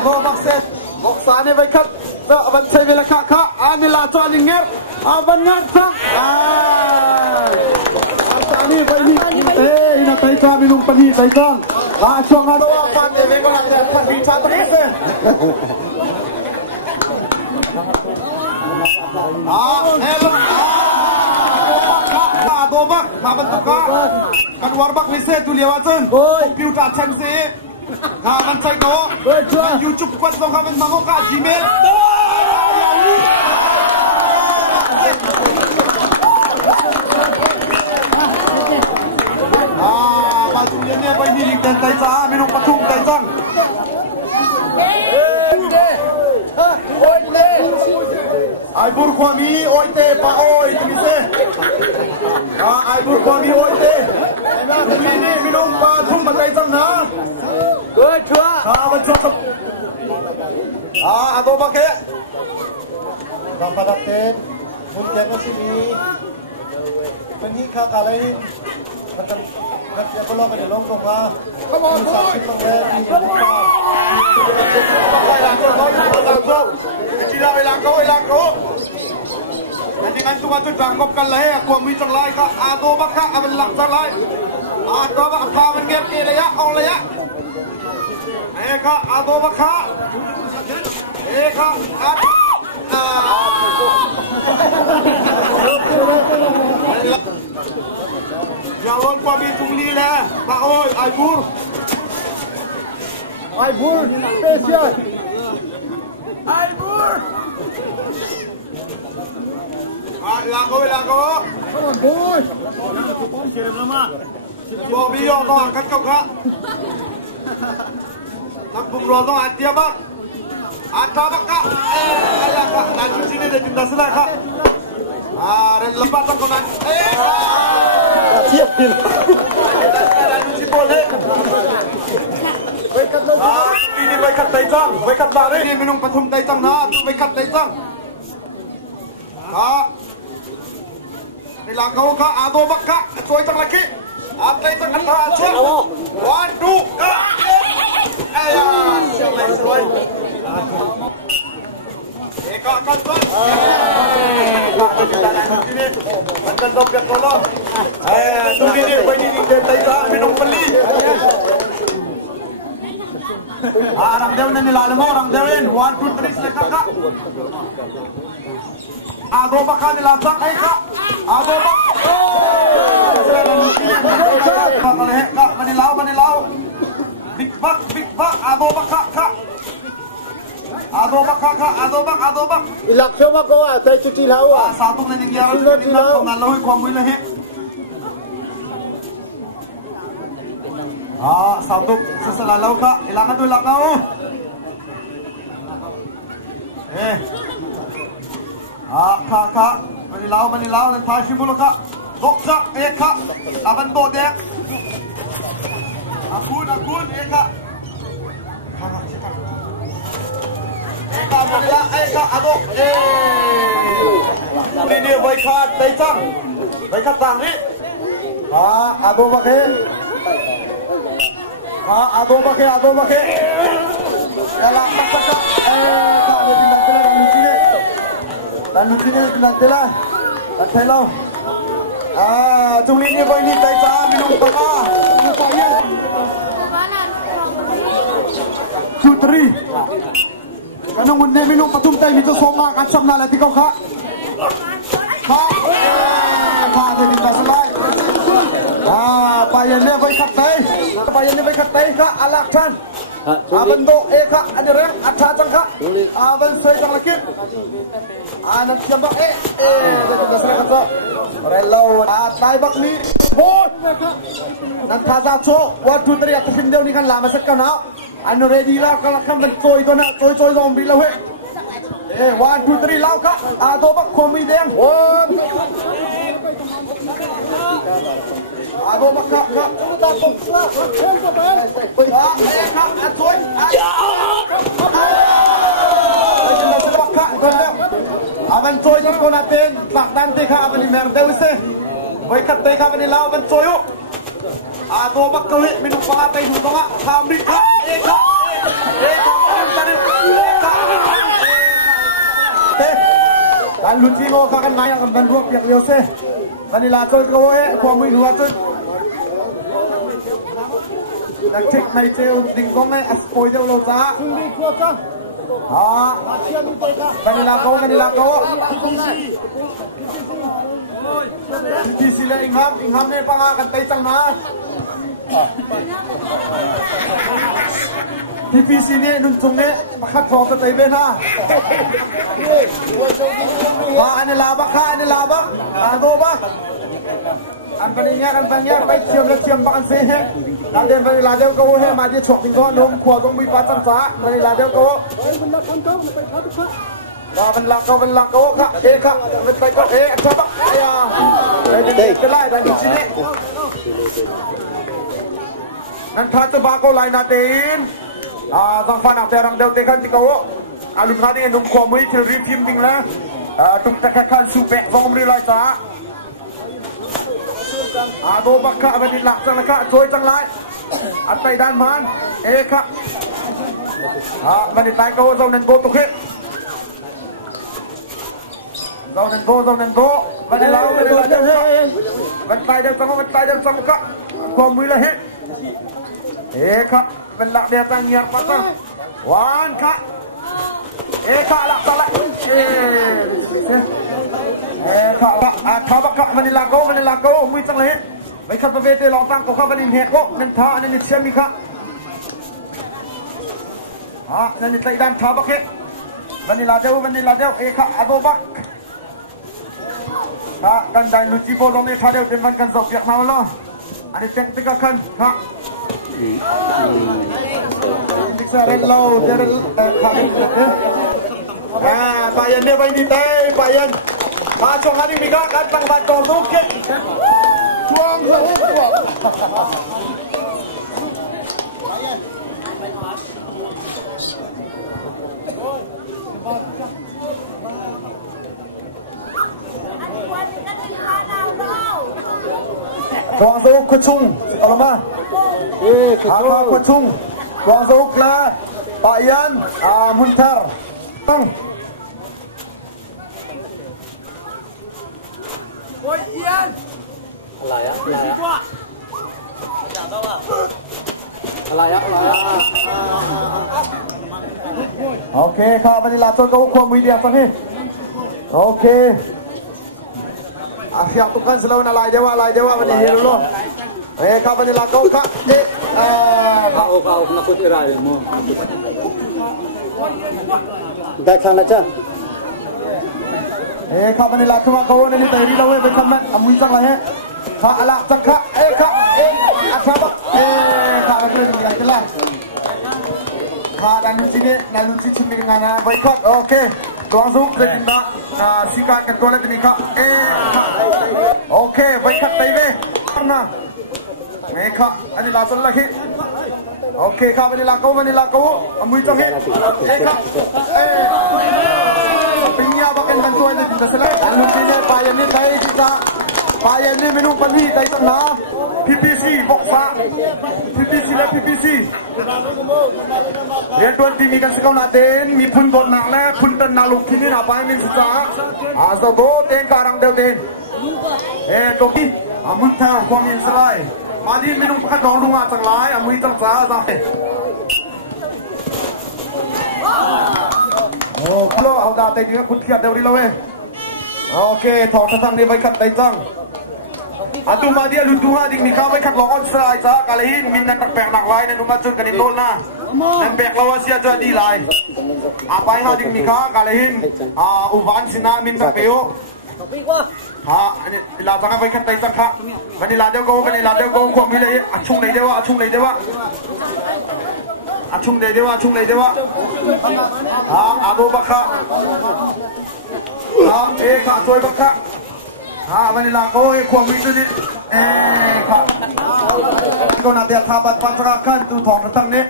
Ado bakset Moksane baikat Aban say vilaka ka Anila to alinger Aban nagsak Asani baini Inatay ka minung pani Taytang Asong ano Apan Ele ko lang Pati sa takise Hello Adobak Mabantuk ka Kanwarbak nise Tuliawatan Computer chansi Kaman say ko YouTube quest lo kaman mango ka Gmail Bajung yan niya bay nilig dan tay sa minung patung tay sang Ay burkwami oite pa oy tumise ay burkwami oite ini minum patung tay sang na good chua chua ato ba kaya Dampadatin mungkin sini menikah kalian kerja kalau ada longkong ah sakit mengenai nanti kan tuh aku jangkop kan lah aku ambil terlai kak atau bakal ambil lak terlai atau bakal menggap kira ya oleh ya kak atau bakal kak Jangan kami tungli lah, Pak Oi, Aibur spesial, Aibur. Lago. Boy. Kirim nama. Bobby yo to angkat kau kak. Nampung rono hati apa? Ada apa kak? Ayah kak, nanti sini dia tindak selah kak. Dan lepas tak konan. siap bil. Nanti boleh. Ini baikat taicang, baikat lari. Ini minum patung taicang na, tu baikat taicang. Kak, nilangkau kak, ado bak kak, taicang lagi. Taicang antara aja. Waduh, kak. Siapa yang seruai? Kak kan. Kak kejutan ini. Mantan dompet tolong. Tunggu ni, ini dia taicang minum beli. Orang dewan ni lalu orang dewan 1, 2, 3 selesai kak. Ado bakal dilasak kak. Ado bak. Kak menilau. Big bak. Ado bak kak. Ado bak. Ilak siapa kau ah? Saya cuci lawa. Satu ni ninggiaran ni nak ngalau kuamu ilahe. Satu seselalau kak, ilangan tu ilangau. Kak, menilau, dan tashi mulu kak. Doksak, kak, laban to dek. Akun, kak. Kak, menilau, kak, adok. Ini baikat, taicang. Baikat tangri. Ado pakai. Ado pakai. Yalah, kak. Kak, dia tinggal telah dan lucu ni tinggal telah. Dan telah. Cuma ini boy ni taicang minum paka. Upaya. Cutri. Kanong munne minum patum tay mito songa kansam na lati kau kak. Kak, dia tinggal selai. Bayan ni boy katai kak alakkan. Aban do kak ada rem acha jang kak. Aban soy jang lagi. Anak siapa dia tinggal selai kak. Relo tai bak ni. Bot. Nan kaza cho 1, 2, 3 atas India ni kan lama sekali na. Anu ready lah kalau kan bencoi tu nak coi zombie lah weh. 1, 2, 3 lau kak. Ado bak komedian. Ado bak kak. Kak coi. Aban coi jam ko natin. Baktan te kak aban ni merde wise. Boy kat te kak aban ni lau aban coyo. Ado bak kawit minum pangatay nung nga. Kamri kak. Kak. Tanim. dan luci ngo kan ngai kan ban ruak yak liose vanila choi ko he ko mui nuwa choi nak tik mai cheu ding gong ai aspoi deu lo cha sungri kho cha vanila ko PPC le ingham ne panga kan tai chang na PPC ne nun chung ne pakhat thok ta tai be na ane laba ado ba an paninya pai chiam ba kan se he dan den bani la deu ko he ma ji chok ding go nom khwa gong mi pa chang cha bani la deu ko ban la ko ka e ka mit pai ko e cha ba ya dei ke lai dan chi ne nan tha cha ba ko lai na tin giang phan ak terang deu te khan ti ko alun khadi num khwa mui thil ri phim ding la tuk ta khan su pe vong ri lai cha ado bakka bani la chang ka choi chang lai atai dan man e ka bani tai ko zo nan go tu khe Zau nan go bani la ban tai deu chang ka ko mui la he e ka ban la dia tang nyar pa ta wan ka e ka la sala e ka ba ka bani la go mui chang le bai khat ba ve te long tang ko ka bani he ko nan tha nan ni chem mi ka nan ni tai dan tha ba ke bani la deu e ka ado ba kan dan luci bolong ni tha deu ten ban kan zok yak mau lo ani tek tek kan ha Diksa relo derel kali bayan dia bayi tai bayan chong hari ni ka kan tang ban tong duk ke chuang ho Quang Dâu Kuchung, alama. Kuchung, Quang Dâu Kla, Pak Yan, Muntar. Oi Yan. Alaya. Okay, kha bani la choi ko khom mi dia sang he. Okay. Asyik tu kan selalu nak lai dewa bani hero lo. Kau bani lakau kak. Kau nak kau tirai mu. Dah sang aja. Kau bani lakau kau ni teri lo betul man. Amun sang lah he. Kak alak sang kak. Kak. Asal. Kak lagi ni jelas. Kak dan sini naluci cumi dengan boykot. Okay. Tuang Zuk kita sikat ke toilet ni kak. Okay, boykot tay be. Na. Kak, ani la sol lagi. Okay, kak bani lakau. Amui chong he. Kak. Pinya bakan bantuan ni kita selai. Anu kini payan ni tay kita. Payan ni minum pani tay sana. PPC boksa. PPC. Yang tuan timi kan sekau naten, mi pun bot nak le, pun ten naluk kini apa yang minta. Asal go ten karang deu ten. Toki, amun ta kuang in selai. Madi minum pakai dong lunga tenglai, amui tengsa sampai. Oh, kalau awak dah tadi kut kiat deu rilawe. Okay, thok thang ni baik kat tay jang. Atu madia lutuha ding mikau baik kat longon selai sa kalihin minat terpek nak lain dan umat kan itu na. Nempek lawas ya jadi lain. Apa yang ding mikau kalihin uvan sina minta peo. Ini latang baik kat tay jang kak. Kani ladeu kau kau milih acung lei dewa. Acung lei dewa. Abu bakar. Kak coy bakar. Vanilla kau kuang itu ni. Kak. Kau nak dia thabat pancarakan tu thong tang ni.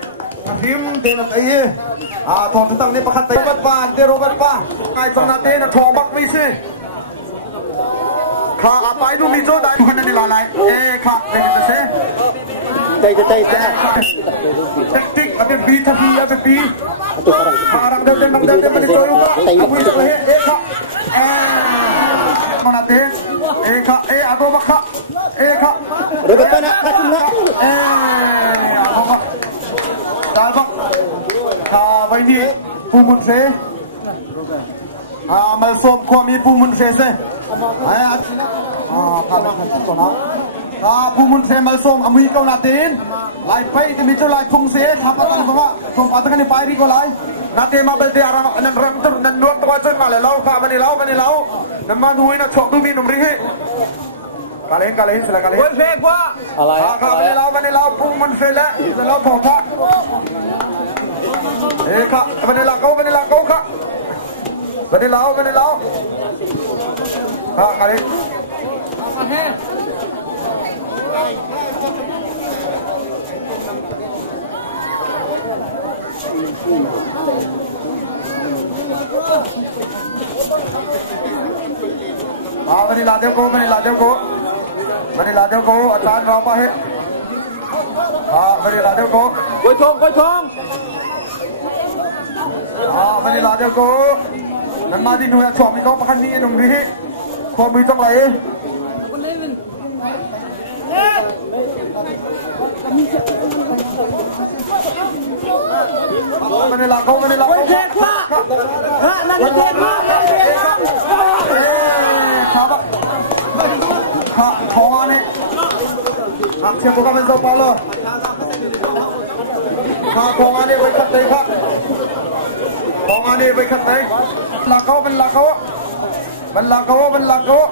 Him denat aye. Thong tang ni pakat tay bat dia robat pa. Kai sang nate na thong bak mi se. Kak apa itu mizo dah bukan ni lalai. Kak begitu se. Tay. Tik ada B tapi ada B. Parang dah menitoyo kak. Kak. kau nanti kak aku kak kak Robert mana kacung nak aku kak dapat kak ini pumun se malsom kami pumun se ayat kalau kacung nak pumun se malsom amui kau nanti lai pai di micu lai pung se apa tan bawa sompatan ni pai ko lai nanti mabel ti arang nan ram tur nan nuat tua chen ma le lau ka bani lau nan ma nuai na chok tu mi num ri he kalian sila kalian wen se kwa alai ka bani lau pung mun se la lau pho tha ka bani lau ka bani lau kalian apa he bani ladeo ko acan apa he bani ladeo ko koi thong bani ladeo ko nan ma di nu ya chom mi ko pakan ni num ri ko mi tong lai bani la ko thong ane siap buka benzo palo thong ane với khát đấy khác thong ane với khát đấy là câu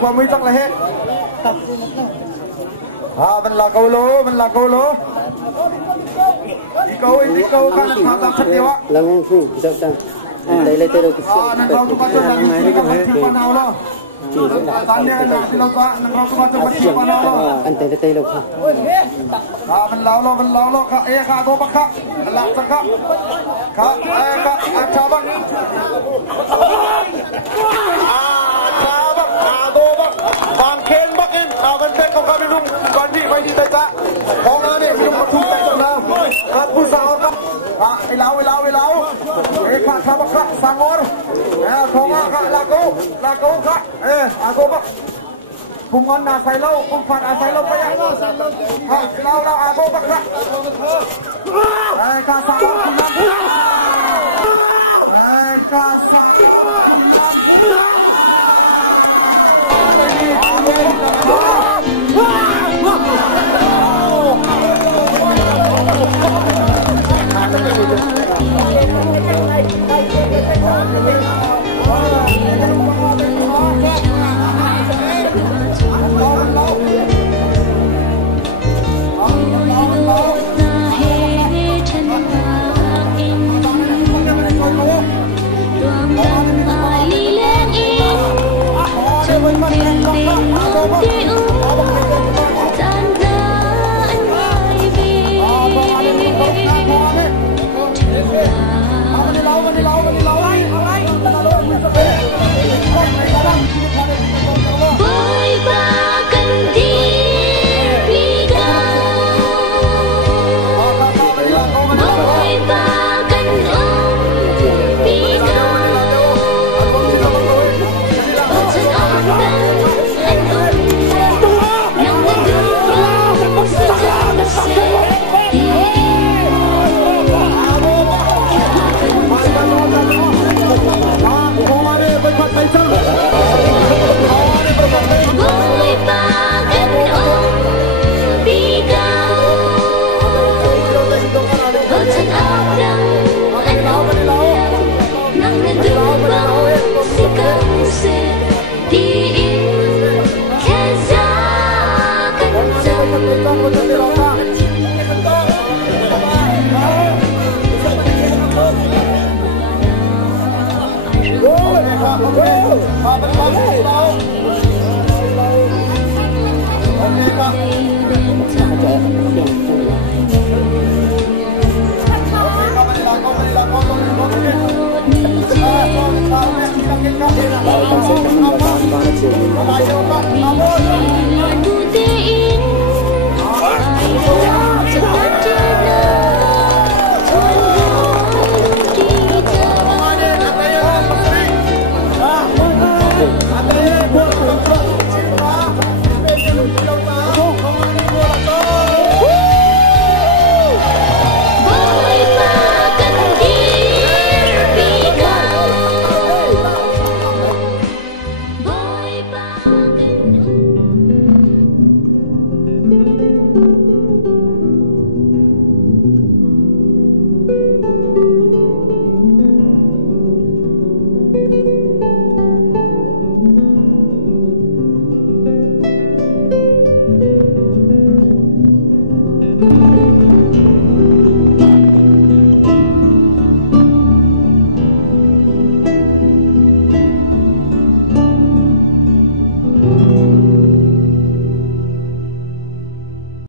qua mấy tầng là hết bên là câu lố đi câu kan tham gia thật nhiều ạ lăng phu kita sang lấy tay đâu cái nên câu tụi con cho rằng cái phần nào lo tanya nak silau pak nên câu tụi con cho phần nào lo anh tay đâu bên lao lo kak kak go pak kak lak kak acha bang bang ken bakin awan ken kau kami nung bandi bandi taja kau ngane minum betul taja lah aku sahur kak ilau kak sabak kak sangor kau kak laku kak aku kak pungan nasai lau pungpan nasai lau payah ilau aku kak kak sahur pungan kak sahur Hãy subscribe cho kênh Ghiền Mì Gõ để không bỏ lỡ